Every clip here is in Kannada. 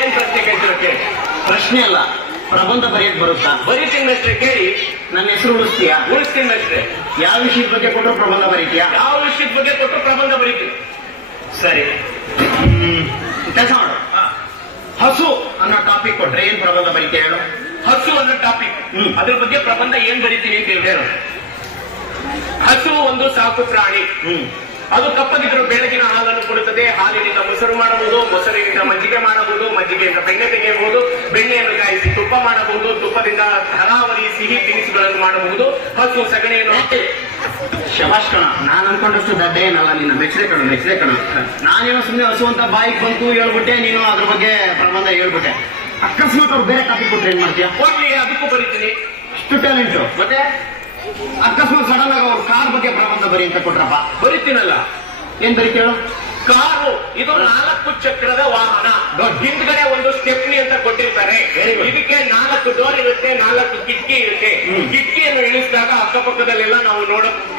ಏನ್ ಪ್ರಶ್ನೆ ಕೇಳ್ತಿರಕ್ಕೆ ಕೇಳಿ. ಪ್ರಶ್ನೆ ಅಲ್ಲ ಪ್ರಬಂಧ ಬರೆಯಕ್ ಬರುತ್ತಾ? ಬರೀತೀನಷ್ಟೇ ಕೇಳಿ. ನನ್ನ ಹೆಸರು ಉಳಿಸ್ತೀಯಾ? ಉಳಿಸ್ತೀನಷ್ಟೇ ಯಾವ ವಿಷಯದ ಬಗ್ಗೆ ಕೊಟ್ಟರು ಪ್ರಬಂಧ ಬರೀತೀಯಾ? ಯಾವ ವಿಷಯದ ಬಗ್ಗೆ ಕೊಟ್ಟರು ಪ್ರಬಂಧ ಬರೀತೀನಿ ಸರಿ. ಕೆಲಸ ಮಾಡು. ಹಸು ಅನ್ನೋ ಟಾಪಿಕ್ ಕೊಟ್ರೆ ಏನ್ ಪ್ರಬಂಧ ಬರೀತೀಯ ಹೇಳು? ಹಸು ಅನ್ನೋ ಟಾಪಿಕ್. ಅದ್ರ ಬಗ್ಗೆ ಪ್ರಬಂಧ ಏನ್ ಬರೀತೀನಿ ಅಂತ ಹೇಳು ಹಸು ಒಂದು ಸಾಕು ಪ್ರಾಣಿ. ಅದು ಕಪ್ಪದಿದ್ರು ಬೆಳಗಿನ ಹಾಲನ್ನು ಕೊಡುತ್ತದೆ ಹಾಲಿನಿಂದ ಮೊಸರು ಮಾಡಬಹುದು ಮೊಸರಿನಿಂದ ಮಜ್ಜಿಗೆ ಮಾಡಬಹುದು ಮಜ್ಜಿಗೆಯಿಂದ ಬೆಣ್ಣೆ ತೆಗೆಯಬಹುದು ಬೆಣ್ಣೆಯನ್ನು ಕಾಯಿಸಿ ತುಪ್ಪ ಮಾಡಬಹುದು ತುಪ್ಪದಿಂದ ಹರಾವರಿ ಸಿಹಿ ತಿನಿಸುಗಳನ್ನು ಮಾಡಬಹುದು. ಹಸು ಸಗಣಿಯನ್ನು ಶಬಾಷ್ ಕಣ ನಾನು ಅನ್ಕೊಂಡಷ್ಟು ದಡ್ಡ ಏನಲ್ಲ ನಿನ್ನ? ಮೆಚ್ಚದೆ ಕಣ ಮೆಚ್ಚದೆ ಕಣ. ನಾನೇನು ಸುಮ್ಮನೆ ಹಸು ಅಂತ ಬಾಯಿಗೆ ಬಂತು ಹೇಳ್ಬಿಟ್ಟೆ ನೀನು ಅದ್ರ ಬಗ್ಗೆ ಪ್ರಬಂಧ ಹೇಳ್ಬಿಟ್ಟೆ. ಅಕಸ್ಮಾತ್ ಅವ್ರು ಬೇರೆ ಕಾಪಿ ಕೊಟ್ರೆ ಏನ್ ಮಾಡ್ತೀಯ? ಹೋಗ್ಲಿ ಅದಕ್ಕೂ ಬರೀತೀನಿ. ಅಷ್ಟು ಟ್ಯಾಲೆಂಟ್ ಮತ್ತೆ? ಅಕಸ್ಮಾತ್ ಸಡನ್ ಆಗಿ ಅವ್ರು ಕಾರ್ ಬಗ್ಗೆ ಪ್ರಬಂಧ ಬರಿ ಅಂತ ಕೊಟ್ರಪ್ಪ. ಬರೀತೀನಲ್ಲ. ಏನ್ ಬರೀತೇಳು ಕಾರು ಇದು ನಾಲ್ಕು ಚಕ್ರದ ವಾಹನ. ಹಿಂದ್ಗಡೆ ಒಂದು ಸ್ಟೆಪ್ನಿ ಅಂತ ಕೊಟ್ಟಿರ್ತಾರೆ. ಇದಕ್ಕೆ ನಾಲ್ಕು ಡೋರ್ ಇರುತ್ತೆ ನಾಲ್ಕು ಕಿಟಕಿ ಇರುತ್ತೆ. ಕಿಕ್ಕಿಯನ್ನು ಕಿಟಕಿಯನ್ನು ಇಳಿಸಿದಾಗ ಅಕ್ಕಪಕ್ಕದಲ್ಲೆಲ್ಲ ನಾವು ನೋಡಬಹುದು.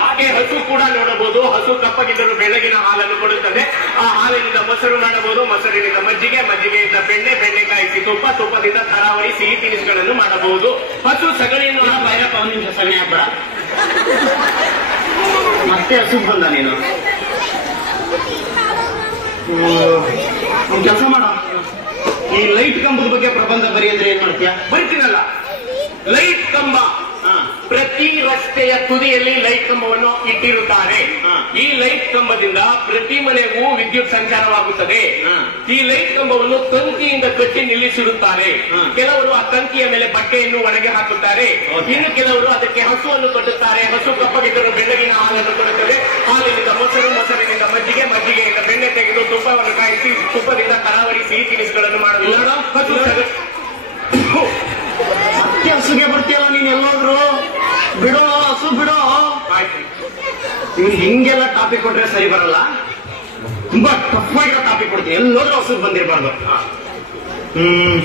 ಹಾಗೆ ಹಸು ಕೂಡ ನೋಡಬಹುದು. ಹಸು ಕಪ್ಪಗಿದ್ದರೂ ಬೆಳಗಿನ ಹಾಲನ್ನು ಕೊಡುತ್ತದೆ. ಆ ಹಾಲಿನಿಂದ ಮೊಸರು ಮಾಡಬಹುದು. ಮೊಸರಿನಿಂದ ಮಜ್ಜಿಗೆ ಮಜ್ಜಿಗೆಯಿಂದ ಬೆಣ್ಣೆ ಬೆಣ್ಣೆ ಕಾಯಿಸಿ ತುಪ್ಪ ತುಪ್ಪದಿಂದ ತರಾವರಿ ಸಿಹಿ ತಿನಿಸುಗಳನ್ನು ಮಾಡಬಹುದು. ಹಸು ಸಗಣಿಯನ್ನು ಭಯ ಸಗಣಿ ಹಬ್ಬ ಮತ್ತೆ ಹಸು ಬಂದ ನೀನು? ಒಂದು ಕೆಲಸ ಮಾಡ. ಈ ಲೈಟ್ ಕಂಬದ ಬಗ್ಗೆ ಪ್ರಬಂಧ ಬರೆಯಂದ್ರೆ ಏನ್ ಮಾಡ್ತೀಯ? ಬರಿತೀನಲ್ಲ. ಲೈಟ್ ಕಂಬ. ಪ್ರತಿ ರಸ್ತೆಯ ತುದಿಯಲ್ಲಿ ಲೈಟ್ ಕಂಬವನ್ನು ಇಟ್ಟಿರುತ್ತಾರೆ. ಈ ಲೈಟ್ ಕಂಬದಿಂದ ಪ್ರತಿ ಮನೆಗೂ ವಿದ್ಯುತ್ ಸಂಚಾರವಾಗುತ್ತದೆ. ಈ ಲೈಟ್ ಕಂಬವನ್ನು ತಂತಿಯಿಂದ ಕಟ್ಟಿ ನಿಲ್ಲಿಸಿರುತ್ತಾರೆ. ಕೆಲವರು ಆ ತಂತಿಯ ಮೇಲೆ ಬಟ್ಟೆಯನ್ನು ಒಣಗಿ ಹಾಕುತ್ತಾರೆ. ಇನ್ನು ಕೆಲವರು ಅದಕ್ಕೆ ಹಸುವನ್ನು ಕಟ್ಟುತ್ತಾರೆ. ಹಸು ಕಪ್ಪಗಿದ್ದರೂ ಬೆಳಗಿನ ಹಾಲನ್ನು ಕೊಡುತ್ತದೆ. ತುಪ್ಪದಿಂದ ಕರಾವಳಿ ಸಿಹಿ ತಿನಿಸುಗಳನ್ನು ಮಾಡಲು ಇಲ್ಲ. ಹಸು ಸಗ- ಮತ್ತೆ ಹಸುಗೆ ಬರ್ತೀಯಲ್ಲ ನೀನ್ ಎಲ್ಲೋದ್ರು? ಬಿಡೋ ಹಸು ಬಿಡೋ. ಆಯ್ತು. ಇವ್ನು ಹಿಂಗೆಲ್ಲ ಟಾಪಿಕ್ ಕೊಟ್ರೆ ಸರಿ ಬರಲ್ಲ. ತುಂಬಾ ಟಫ್ ಆಗಿರೋ ಟಾಪಿಕ್ ಕೊಡ್ತೀನಿ. ಎಲ್ಲೋದ್ರೂ ಹಸು ಬಂದಿರಬಾರ್ದು. ಹ್ಮ್.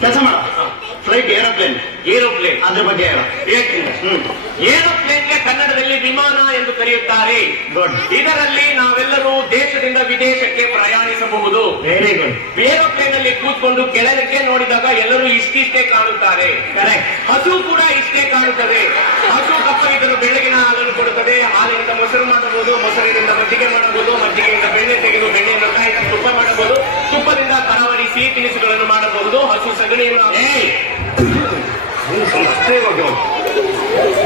ಕೆಲಸ ಮಾಡ. ಫ್ಲೈಟ್ ಏರೋಪ್ಲೇನ್ ಏರೋಪ್ಲೇನ್ ಅದ್ರ ಬಗ್ಗೆ ಹೇಳ. ಹ್ಮ್. ಏರೋಪ್ಲೇನ್ಗೆ ಕನ್ನಡದಲ್ಲಿ ವಿಮಾನ ಎಂದು ಕರೆಯುತ್ತಾರೆ. ಇದರಲ್ಲಿ ನಾವೆಲ್ಲರೂ ದೇಶದಿಂದ ಪ್ರಯಾಣಿಸಬಹುದು ವೆರಿ ಗುಡ್ ಏರೋಪ್ಲೇನ್ ಅಲ್ಲಿ ಕೂತ್ಕೊಂಡು ಕೆಳಗಕ್ಕೆ ನೋಡಿದಾಗ ಎಲ್ಲರೂ ಇಷ್ಟಿಷ್ಟೇ ಕಾಣುತ್ತಾರೆ. ಹಸು ಕೂಡ ಇಷ್ಟೇ ಕಾಣುತ್ತದೆ. ಹಸು ಕಪ್ಪಗಿದ್ದರೂ ಬೆಳಗಿನ ಹಾಲನ್ನು ಕೊಡುತ್ತದೆ. ಹಾಲಿನಿಂದ ಮೊಸರು ಮಾಡಬಹುದು ಮೊಸರಿನಿಂದ ಮಜ್ಜಿಗೆ ಮಾಡಬಹುದು ಮಜ್ಜಿಗೆಯಿಂದ ಬೆಣ್ಣೆ ತೆಗೆದು ಬೆಣ್ಣೆಯನ್ನು ಕಾಯಿಸಿ ತುಪ್ಪ ಮಾಡಬಹುದು ತುಪ್ಪದಿಂದ ತರಾವರಿ ಸಿಹಿ ತಿನಿಸುಗಳನ್ನು ಮಾಡಬಹುದು ಹಸು ಸಗಣಿಯನ್ನು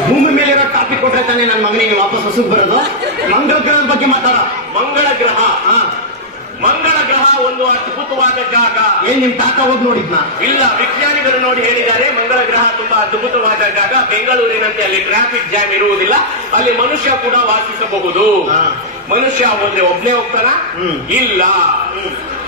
ಭೂಮಿ ಮೇಲಿರೋ ಕಾಪಿ ಕೊಟ್ರೆ ತಾನೇ ನನ್ನ ಮಗನಿಗೆ ವಾಪಸ್ ಹಸು ಬರೋದು? ಮಂಗಳ ಗ್ರಹದ ಬಗ್ಗೆ ಮಾತಾಡ? ಮಂಗಳ ಗ್ರಹ ಹಾ. ಮಂಗಳ ಗ್ರಹ ಒಂದು ಅದ್ಭುತವಾದ ಜಾಗ. ಏನ್ ನಿಮ್ ತಾತ ಹೋಗಿ ನೋಡಿದ್ನ? ಇಲ್ಲ ವಿಜ್ಞಾನಿಗಳು ನೋಡಿ ಹೇಳಿದ್ದಾರೆ ಮಂಗಳ ಗ್ರಹ ತುಂಬಾ ಅದ್ಭುತವಾದ ಜಾಗ. ಬೆಂಗಳೂರಿನಂತೆ ಅಲ್ಲಿ ಟ್ರಾಫಿಕ್ ಜಾಮ್ ಇರುವುದಿಲ್ಲ. ಅಲ್ಲಿ ಮನುಷ್ಯ ಕೂಡ ವಾಸಿಸಬಹುದು. ಮನುಷ್ಯ ಹೋದ್ರೆ ಒಬ್ನೇ ಹೋಗ್ತಾನ. ಇಲ್ಲ.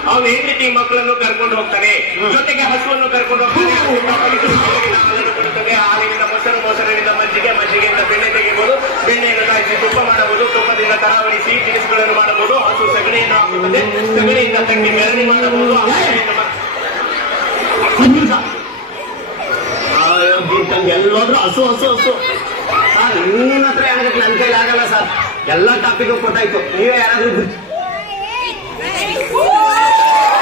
ಅವನು ಹೆಂಡತಿ ಮಕ್ಕಳನ್ನು ಕರ್ಕೊಂಡು ಹೋಗ್ತಾನೆ. ಜೊತೆಗೆ ಹಸುವನ್ನು ಕರ್ಕೊಂಡು ಹೋಗ್ತಾನೆ. ಹಾಲಿನಿಂದ ಮೊಸರು ಮೊಸರಿನಿಂದ ಮಜ್ಜಿಗೆ ಮಜ್ಜಿಗೆಯಿಂದ ಬೆಣ್ಣೆ ತೆಗೆಯಬಹುದು. ಬೆಣ್ಣೆಯನ್ನು ತುಪ್ಪ ಮಾಡಬಹುದು ತುಪ್ಪದಿಂದ ಕರಾವಳಿ ಸಿಹಿ ತಿನಿಸುಗಳನ್ನು ಮಾಡಬಹುದು, ಹಸು ಸಗಣಿಯನ್ನು ಹಾಕುತ್ತದೆ. ಸಗಣಿಯಿಂದ ತಂಗಿ ಮೆರಣಿ ಮಾಡಬಹುದು. ಎಲ್ಲೋದ್ರು ಹಸು ಹಸು ಹಸು. ಸರ್ ನಿಮ್ಮ ಹತ್ರ ಯಾರಾದ್ರೂ ನನ್ನ ಆಗಲ್ಲ ಸರ್. ಎಲ್ಲ ಟಾಪಿಕ್ ಕೊಟ್ಟಾಯ್ತು. ನೀವೇ ಯಾರಾದ್ರೂ